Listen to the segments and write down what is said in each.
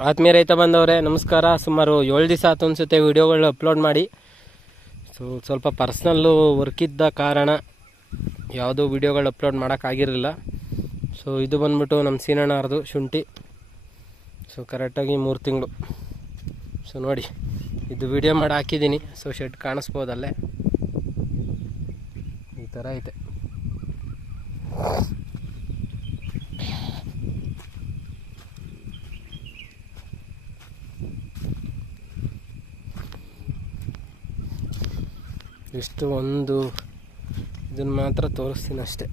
ಆತ್ಮೀಯ ರೈತ ಬಂದವರೇ, ನಮಸ್ಕಾರ. ಸುಮಾರು ಏಳು ದಿವಸ ಆತು ಅನಿಸುತ್ತೆ ವಿಡಿಯೋಗಳು ಅಪ್ಲೋಡ್ ಮಾಡಿ. ಸೊ, ಸ್ವಲ್ಪ ಪರ್ಸ್ನಲ್ಲು ವರ್ಕ್ ಇದ್ದ ಕಾರಣ ಯಾವುದೂ ವಿಡಿಯೋಗಳು ಅಪ್ಲೋಡ್ ಮಾಡೋಕ್ಕಾಗಿರಲಿಲ್ಲ ಸೊ, ಇದು ಬಂದ್ಬಿಟ್ಟು ನಮ್ಮ ಸೀನಣ್ಣವ್ರದ್ದು ಶುಂಠಿ. ಸೊ ಕರೆಕ್ಟಾಗಿ ಮೂರು ತಿಂಗಳು. ಸೊ, ನೋಡಿ, ಇದು ವಿಡಿಯೋ ಮಾಡಿ ಹಾಕಿದ್ದೀನಿ. ಸೊ ಶೆಡ್ ಕಾಣಿಸ್ಬೋದಲ್ಲೇ? ಈ ಥರ ಐತೆ. ಇಷ್ಟು ಒಂದು ಇದನ್ನು ಮಾತ್ರ ತೋರಿಸ್ತೀನಿ ಅಷ್ಟೆ.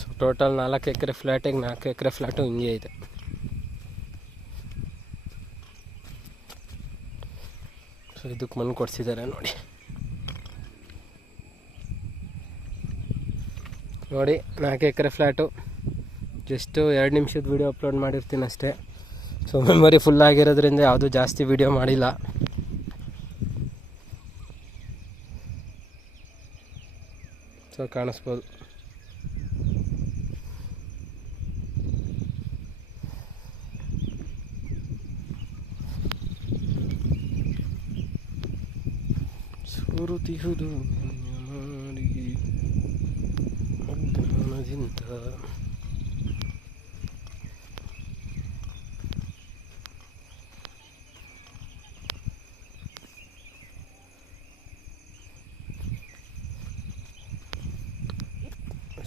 ಸೊ ಟೋಟಲ್ ನಾಲ್ಕು ಎಕರೆ ಫ್ಲ್ಯಾಟಿಗೆ ನಾಲ್ಕು ಎಕರೆ ಫ್ಲ್ಯಾಟು ಹಿಂಗೆ ಇದೆ. ಸೊ ಇದಕ್ಕೆ ಮಣ್ಣು ಕೊಡಿಸಿದ್ದಾರೆ ನೋಡಿ. ನೋಡಿ, ನಾಲ್ಕು ಎಕರೆ ಫ್ಲ್ಯಾಟು ಜಸ್ಟು ಎರಡು ನಿಮಿಷದ ವೀಡಿಯೋ ಅಪ್ಲೋಡ್ ಮಾಡಿರ್ತೀನಿ ಅಷ್ಟೇ. ಸೊ ಮೆಮೊರಿ ಫುಲ್ ಆಗಿರೋದ್ರಿಂದ ಯಾವುದೂ ಜಾಸ್ತಿ ವೀಡಿಯೋ ಮಾಡಿಲ್ಲ. ಸೊ ಕಾಣಿಸ್ಬೋದು. ಸುರುತಿಹುದು ಮಾಡಿ ಮಗ್ನದಿಂದ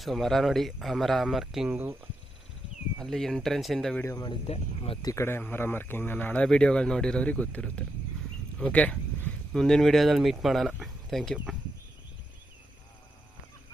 ಸೊ, ಮರ ನೋಡಿ ಆ ಮರ ಮಾರ್ಕಿಂಗು ಅಲ್ಲಿ ಎಂಟ್ರೆನ್ಸಿಂದ ವಿಡಿಯೋ ಮಾಡಿದ್ದೆ. ಮತ್ತು ಈ ಕಡೆ ಮರ ಮಾರ್ಕಿಂಗ್ ನಾನು ಹಳೆ ವೀಡಿಯೋಗಳು ನೋಡಿರೋರಿಗೆ ಗೊತ್ತಿರುತ್ತೆ. ಓಕೆ ಮುಂದಿನ ವಿಡಿಯೋದಲ್ಲಿ ಮೀಟ್ ಮಾಡೋಣ. Thank you